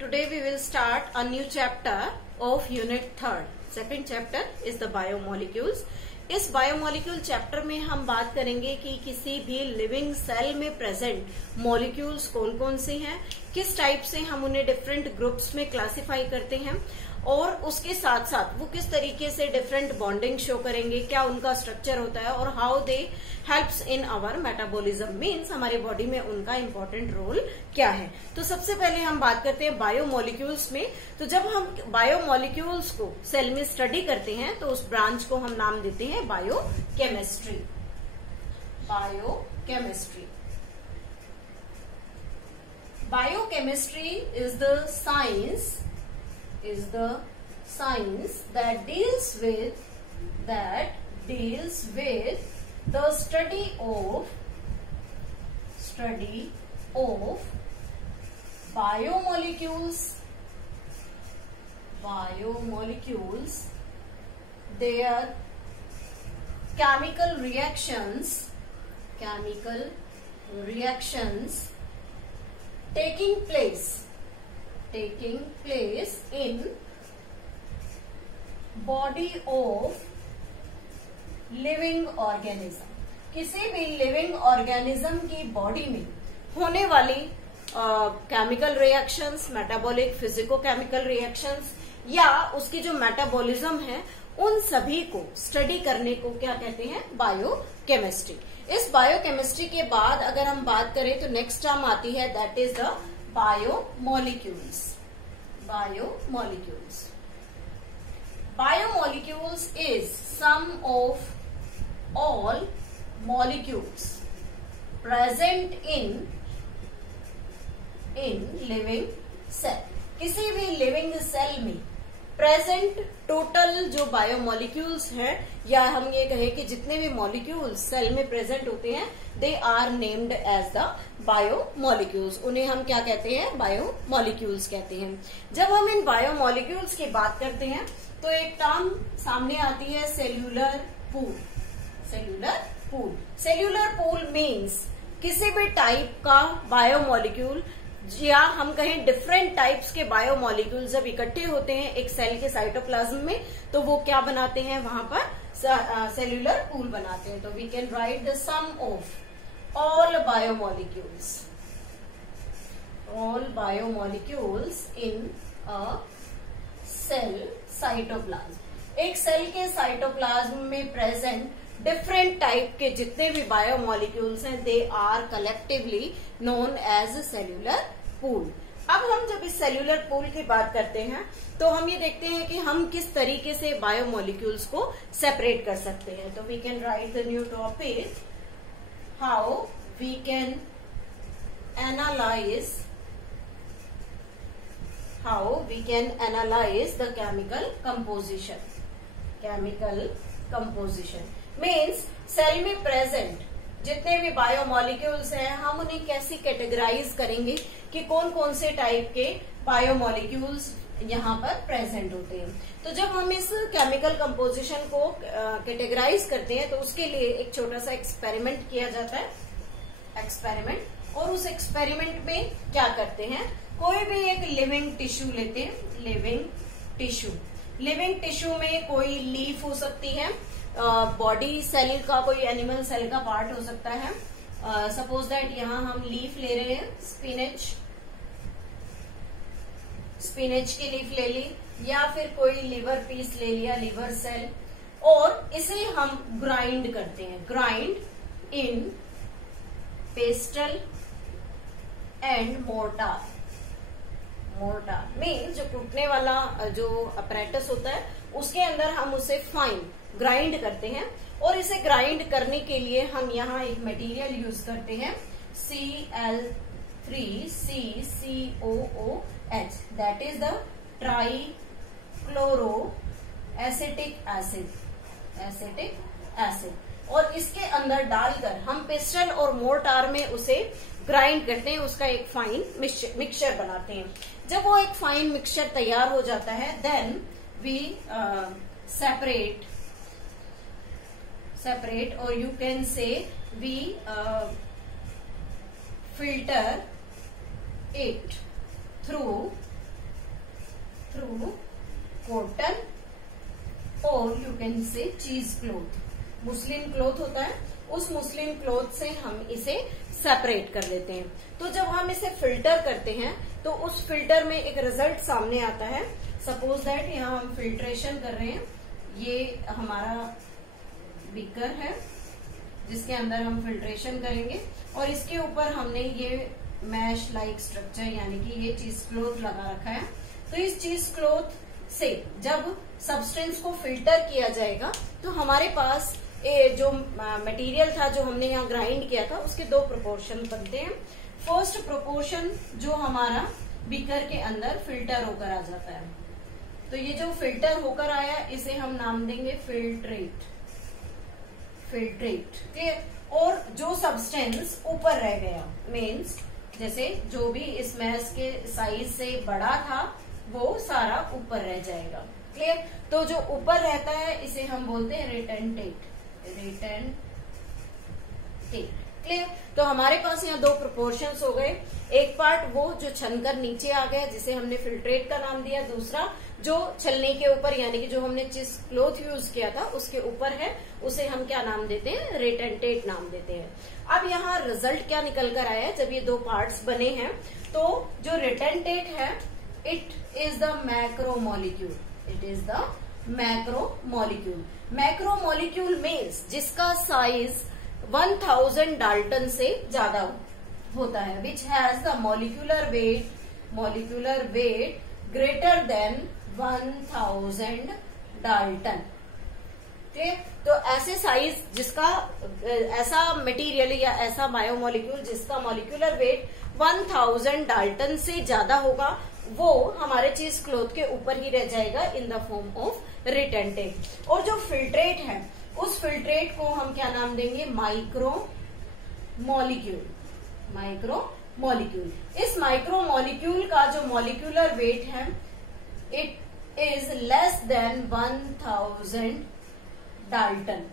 Today we will start a new chapter of Unit 3rd. Second chapter is the biomolecules. इस biomolecule chapter में हम बात करेंगे कि किसी भी लिविंग सेल में प्रेजेंट मॉलिक्यूल्स कौन कौन से हैं, किस टाइप से हम उन्हें डिफरेंट ग्रुप्स में क्लासिफाई करते हैं और उसके साथ साथ वो किस तरीके से डिफरेंट बॉन्डिंग शो करेंगे, क्या उनका स्ट्रक्चर होता है और how they helps in our metabolism, means हमारे बॉडी में उनका इम्पोर्टेंट रोल क्या है। तो सबसे पहले हम बात करते हैं बायोमोलिक्यूल्स में। तो जब हम बायोमोलिक्यूल्स को सेल में स्टडी करते हैं तो उस ब्रांच को हम नाम देते हैं biochemistry. Biochemistry biochemistry is the science that deals with the study of biomolecules, their chemical reactions taking place in body of living organism. किसी भी लिविंग ऑर्गेनिज्म की बॉडी में होने वाली chemical reactions, metabolic physico-chemical reactions या उसकी जो metabolism है, उन सभी को स्टडी करने को क्या कहते हैं? बायोकेमिस्ट्री। इस बायोकेमिस्ट्री के बाद अगर हम बात करें तो नेक्स्ट टर्म आती है, that is the biomolecules. Biomolecules is sum of all molecules present in living cell। किसी भी लिविंग सेल में प्रेजेंट टोटल जो बायोमोलिक्यूल्स हैं, या हम ये कहें कि जितने भी मॉलिक्यूल्स सेल में प्रेजेंट होते हैं, they are named as the biomolecules. उन्हें हम क्या कहते हैं? बायोमोलिक्यूल्स कहते हैं। जब हम इन बायोमोलिक्यूल्स की बात करते हैं तो एक टर्म सामने आती है, cellular pool. Cellular pool means किसी भी टाइप का बायोमोलिक्यूल, या हम कहें डिफरेंट टाइप्स के बायोमोलिक्यूल जब इकट्ठे होते हैं एक सेल के साइटोप्लाज्म में, तो वो क्या बनाते हैं? वहां पर सेल्यूलर पूल बनाते हैं। तो we can write the sum of all biomolecules in a cell cytoplasm. एक सेल के साइटोप्लाज्म में प्रेजेंट डिफरेंट टाइप के जितने भी बायोमोलिक्यूल्स हैं, they are collectively known as cellular pool. अब हम जब इस सेल्यूलर पूल की बात करते हैं तो हम ये देखते हैं कि हम किस तरीके से बायोमोलिक्यूल्स को सेपरेट कर सकते हैं। तो we can write the new topic, how we can analyze the chemical composition means cell में प्रेजेंट जितने भी बायोमोलिक्यूल्स हैं, हम उन्हें कैसे कैटेगराइज करेंगे कि कौन कौन से टाइप के बायोमोलिक्यूल्स यहाँ पर प्रेजेंट होते हैं। तो जब हम इस केमिकल कंपोजिशन को कैटेगराइज करते हैं तो उसके लिए एक छोटा सा एक्सपेरिमेंट किया जाता है। और उस एक्सपेरिमेंट में क्या करते हैं? कोई भी एक लिविंग टिश्यू लेते हैं। लिविंग टिश्यू में कोई लीफ हो सकती है, बॉडी सेल का कोई एनिमल सेल का पार्ट हो सकता है। सपोज दैट यहाँ हम लीफ ले रहे हैं, स्पिनच की लीफ ले ली, या फिर कोई लिवर पीस ले लिया, लिवर सेल, और इसे हम ग्राइंड करते हैं। Grind in pastel and mortar means जो टूटने वाला जो अपरेटस होता है उसके अंदर हम उसे फाइन ग्राइंड करते हैं। और इसे ग्राइंड करने के लिए हम यहाँ एक मटेरियल यूज करते हैं, Cl3CCOOH, that is the trichloro acetic acid. और इसके अंदर डालकर हम पेस्टल और मोर्टार में उसे ग्राइंड करते हैं, उसका एक फाइन मिक्सचर बनाते हैं। जब वो एक फाइन मिक्सचर तैयार हो जाता है, then we separate, or you can say we filter it through two cotton और you can say cheese cloth. Muslin cloth होता है, उस मुस्लिन क्लोथ से हम इसे सेपरेट कर लेते हैं। तो जब हम इसे फिल्टर करते हैं तो उस फिल्टर में एक रिजल्ट सामने आता है। सपोज दैट यहाँ हम फिल्ट्रेशन कर रहे हैं, ये हमारा बीकर है जिसके अंदर हम फिल्ट्रेशन करेंगे और इसके ऊपर हमने ये मैश लाइक स्ट्रक्चर यानी कि ये चीज क्लोथ लगा रखा है। तो इस चीज क्लोथ से जब सब्सटेंस को फिल्टर किया जाएगा तो हमारे पास जो मटेरियल था जो हमने यहाँ ग्राइंड किया था उसके दो प्रोपोर्शन बनते हैं। फर्स्ट प्रोपोर्शन जो हमारा बीकर के अंदर फिल्टर होकर आ जाता है, तो ये जो फिल्टर होकर आया इसे हम नाम देंगे फिल्ट्रेट। क्लियर। और जो सब्सटेंस ऊपर रह गया मीन्स जैसे जो भी इस मैश के साइज से बड़ा था वो सारा ऊपर रह जाएगा। क्लियर। तो जो ऊपर रहता है इसे हम बोलते हैं रिटेंटेट। क्लियर। तो हमारे पास यहाँ दो प्रोपोर्शंस हो गए, एक पार्ट वो जो छनकर नीचे आ गया जिसे हमने फिल्ट्रेट का नाम दिया, दूसरा जो छलने के ऊपर यानी कि जो हमने चीज क्लोथ यूज किया था उसके ऊपर है, उसे हम क्या नाम देते हैं, रिटेंटेट नाम देते हैं। अब यहाँ रिजल्ट क्या निकल कर आया है जब ये दो पार्ट्स बने हैं, तो जो रिटेंटेट है it is the macromolecule. It is the macromolecule. Macromolecule means जिसका साइज 1000 डाल्टन से ज्यादा होता है, which has the molecular weight greater than 1000 Dalton. ठीक। तो ऐसे साइज जिसका ऐसा मटेरियल या ऐसा बायोमोलिक्यूल जिसका मॉलिक्यूलर वेट 1000 डाल्टन से ज्यादा होगा वो हमारे चीज क्लोथ के ऊपर ही रह जाएगा इन द फॉर्म ऑफ रिटेंटेट। और जो फिल्ट्रेट है उस फिल्ट्रेट को हम क्या नाम देंगे, माइक्रोमोलिक्यूल। इस माइक्रोमोलिक्यूल का जो मॉलिक्यूलर वेट है it is less than 1000 Dalton.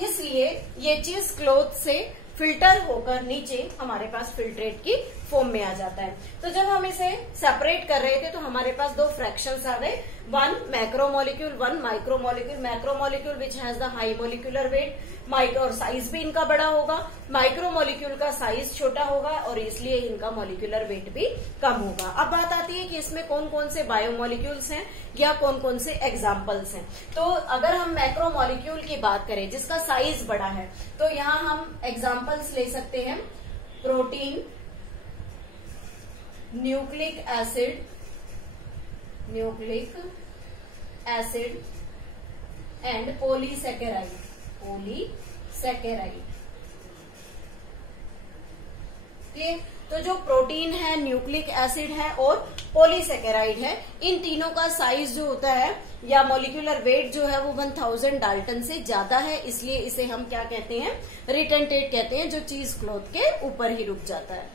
इसलिए ये चीज क्लोथ से फिल्टर होकर नीचे हमारे पास फिल्ट्रेट की फॉर्म में आ जाता है। तो जब हम इसे सेपरेट कर रहे थे तो हमारे पास दो फ्रैक्शंस आ गए, one macromolecule, one micromolecule. Macromolecule which has the high molecular weight, और साइज भी इनका बड़ा होगा, माइक्रोमोलिक्यूल का साइज छोटा होगा और इसलिए इनका मोलिकुलर वेट भी कम होगा। अब बात आती है कि इसमें कौन कौन से बायोमोलिक्यूल्स हैं या कौन कौन से एग्जाम्पल्स हैं। तो अगर हम मैक्रोमोलिक्यूल की बात करें जिसका साइज बड़ा है तो यहाँ हम एग्जाम्पल्स ले सकते हैं, protein, nucleic acid and polysaccharide. ठीक। तो जो प्रोटीन है, न्यूक्लिक एसिड है और पॉलीसैकेराइड है, इन तीनों का साइज जो होता है या मॉलिक्यूलर वेट जो है वो 1000 डाल्टन से ज्यादा है, इसलिए इसे हम क्या कहते हैं, रिटेंटेट कहते हैं, जो चीज क्लोथ के ऊपर ही रुक जाता है।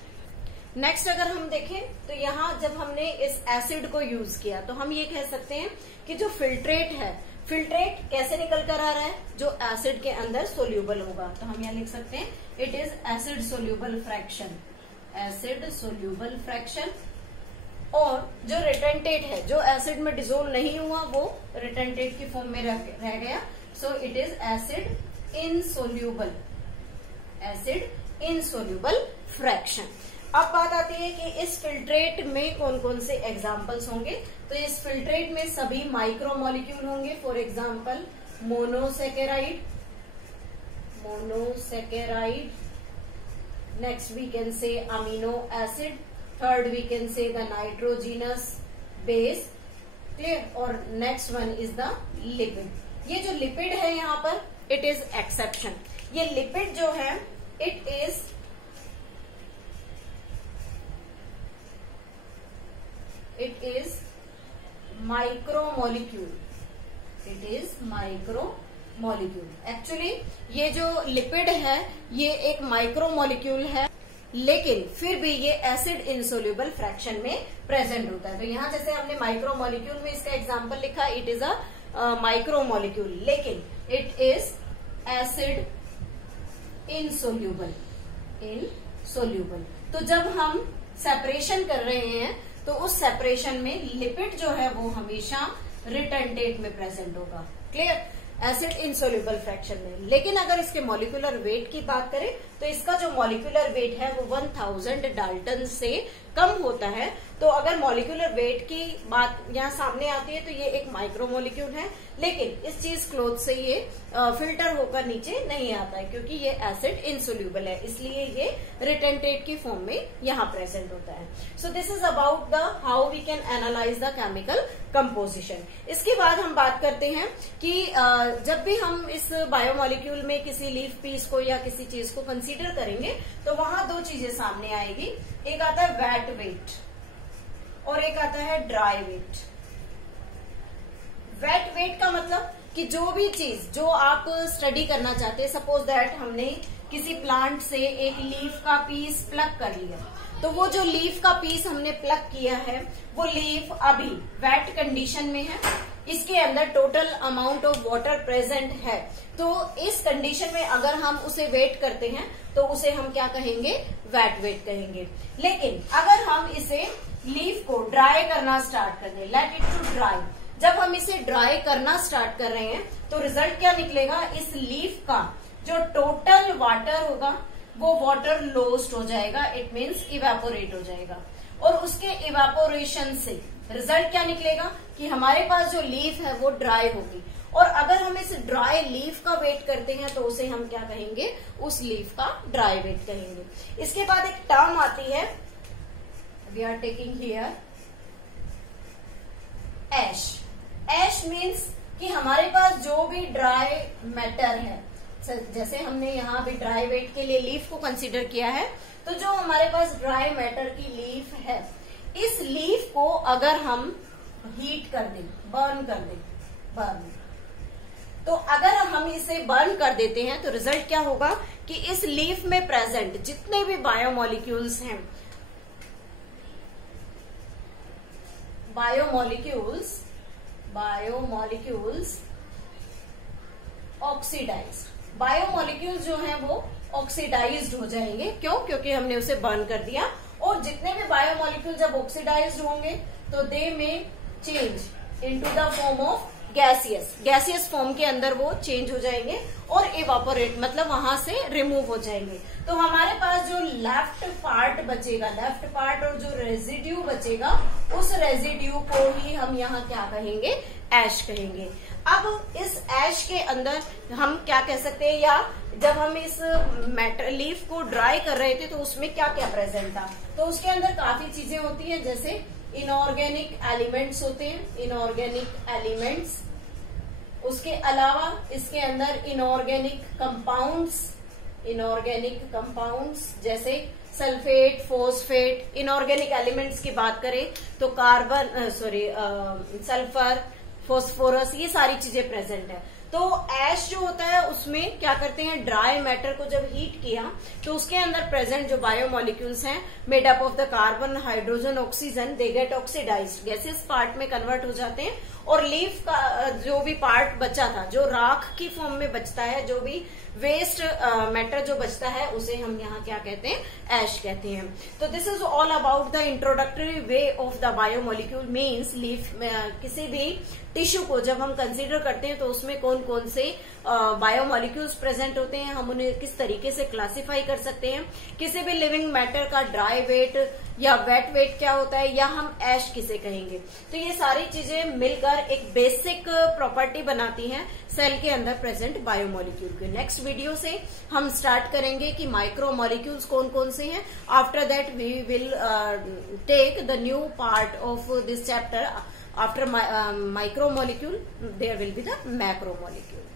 नेक्स्ट अगर हम देखें तो यहाँ जब हमने इस एसिड को यूज किया तो हम ये कह सकते हैं कि जो फिल्ट्रेट है, फिल्ट्रेट कैसे निकल कर आ रहा है, जो एसिड के अंदर सोल्यूबल होगा। तो हम यहाँ लिख सकते हैं it is acid soluble fraction. और जो रिटेंटेट है, जो एसिड में डिसोल्व नहीं हुआ वो रिटेंटेट की फॉर्म में रह गया, so it is acid insoluble fraction. अब बात आती है कि इस फिल्ट्रेट में कौन कौन से एग्जाम्पल्स होंगे। तो इस फिल्ट्रेट में सभी माइक्रोमोलिक्यूल होंगे, for example monosaccharide, next we can say amino acid, third we can say the nitrogenous base. Clear. और next one is the lipid. ये जो लिपिड है यहाँ पर इट इज एक्सेप्शन। ये लिपिड जो है इट इज माइक्रोमोलिक्यूल। एक्चुअली ये जो लिपिड है ये एक माइक्रोमोलिक्यूल है, लेकिन फिर भी ये एसिड इनसोल्यूबल फ्रैक्शन में प्रेजेंट होता है। तो यहाँ जैसे हमने माइक्रोमोलिक्यूल में इसका एग्जांपल लिखा, इट इज अ माइक्रोमोलिक्यूल, लेकिन इट इज एसिड इनसोल्यूबल। तो जब हम सेपरेशन कर रहे हैं तो उस सेपरेशन में लिपिड जो है वो हमेशा रिटेंटेट में प्रेजेंट होगा। क्लियर? एसिड इनसोल्यूबल फ्रैक्शन में। लेकिन अगर इसके मॉलिक्यूलर वेट की बात करें तो इसका जो मॉलिक्यूलर वेट है वो 1000 डाल्टन से कम होता है। तो अगर मॉलिक्यूलर वेट की बात यहाँ सामने आती है तो ये एक माइक्रोमोलिक्यूल है, लेकिन इस चीज क्लोथ से ये फिल्टर होकर नीचे नहीं आता है क्योंकि ये एसिड इनसोल्यूबल है, इसलिए ये रिटेंटेट की फॉर्म में यहाँ प्रेजेंट होता है। So this is about the how we can analyse the chemical composition. इसके बाद हम बात करते हैं कि जब भी हम इस बायोमोलिक्यूल में किसी लीफ पीस को या किसी चीज को कंसीडर करेंगे तो वहां दो चीजें सामने आएगी। एक आता है वेट वेट और एक आता है ड्राई वेट। वेट वेट का मतलब कि जो भी चीज जो आप स्टडी करना चाहते हैं, सपोज दैट हमने किसी प्लांट से एक लीफ का पीस प्लक कर लिया, तो वो जो लीफ का पीस हमने प्लक किया है वो लीफ अभी वेट कंडीशन में है, इसके अंदर total amount of water present है। तो इस कंडीशन में अगर हम उसे वेट करते हैं तो उसे हम क्या कहेंगे? वेट वेट कहेंगे। लेकिन अगर हम इसे लीफ को ड्राई करना स्टार्ट कर दें, लेट इट टू ड्राई, जब हम इसे ड्राई करना स्टार्ट कर रहे हैं तो रिजल्ट क्या निकलेगा? इस लीफ का जो टोटल वाटर होगा वो वाटर लॉस्ट हो जाएगा, इट मीन्स इवेपोरेट हो जाएगा। और उसके इवेपोरेशन से रिजल्ट क्या निकलेगा कि हमारे पास जो लीफ है वो ड्राई होगी। और अगर हम इस ड्राई लीफ का वेट करते हैं तो उसे हम क्या कहेंगे? उस लीफ का ड्राई वेट कहेंगे। इसके बाद एक टर्म आती है, we are taking here ash. Ash means कि हमारे पास जो भी ड्राई मैटर है, जैसे हमने यहाँ भी ड्राई वेट के लिए लीफ को कंसीडर किया है, तो जो हमारे पास ड्राई मैटर की लीफ है, इस लीफ को अगर हम हीट कर दें, बर्न कर दें, बर्न, तो अगर हम इसे बर्न कर देते हैं तो रिजल्ट क्या होगा कि इस लीफ में प्रेजेंट जितने भी बायोमोलिक्यूल्स हैं, बायोमोलिक्यूल्स ऑक्सीडाइज, बायोमोलिक्यूल्स जो हैं वो ऑक्सीडाइज्ड हो जाएंगे। क्यों? क्योंकि हमने उसे बर्न कर दिया। और जितने भी बायोमोलिक्यूल जब ऑक्सीडाइज्ड होंगे तो दे में change into the form of gaseous form के अंदर वो चेंज हो जाएंगे और इवापोरेट मतलब वहां से रिमूव हो जाएंगे। तो हमारे पास जो लेफ्ट पार्ट बचेगा, लेफ्ट पार्ट और जो रेजिड्यू बचेगा, उस रेजिड्यू को ही हम यहाँ क्या कहेंगे? ऐश कहेंगे। अब इस ऐश के अंदर हम क्या कह सकते हैं, या जब हम इस मैटर लीफ को ड्राई कर रहे थे तो उसमें क्या क्या प्रेजेंट था? तो उसके अंदर काफी चीजें होती हैं, जैसे इनऑर्गेनिक एलिमेंट्स होते हैं, इनऑर्गेनिक एलिमेंट्स। उसके अलावा इसके अंदर इनऑर्गेनिक कंपाउंड्स जैसे सल्फेट, फॉस्फेट। इनऑर्गेनिक एलिमेंट्स की बात करें तो कार्बन, सल्फर, फॉस्फोरस, ये सारी चीजें प्रेजेंट है। तो ऐश जो होता है उसमें क्या करते हैं? ड्राई मैटर को जब हीट किया तो उसके अंदर प्रेजेंट जो बायोमोलिक्यूल्स हैं made up of the carbon, hydrogen, oxygen, they get oxidised, gases part में कन्वर्ट हो जाते हैं। और लीफ का जो भी पार्ट बचा था, जो राख की फॉर्म में बचता है, जो भी वेस्ट मैटर जो बचता है, उसे हम यहाँ क्या कहते हैं? ऐश कहते हैं। तो this is all about the introductory way of the biomolecule. Means leaf किसी भी टिश्यू को जब हम कंसीडर करते हैं तो उसमें कौन कौन से बायोमोलिक्यूल्स प्रेजेंट होते हैं, हम उन्हें किस तरीके से क्लासिफाई कर सकते हैं, किसी भी लिविंग मैटर का ड्राई वेट या वेट वेट क्या होता है, या हम ऐश किसे कहेंगे। तो ये सारी चीजें मिलकर एक बेसिक प्रॉपर्टी बनाती हैं सेल के अंदर प्रेजेंट बायोमोलिक्यूल के। नेक्स्ट वीडियो से हम स्टार्ट करेंगे कि माइक्रोमोलिक्यूल्स कौन कौन से हैं। After that we will take the new part of this chapter. After micromolecule, there will be the macromolecule.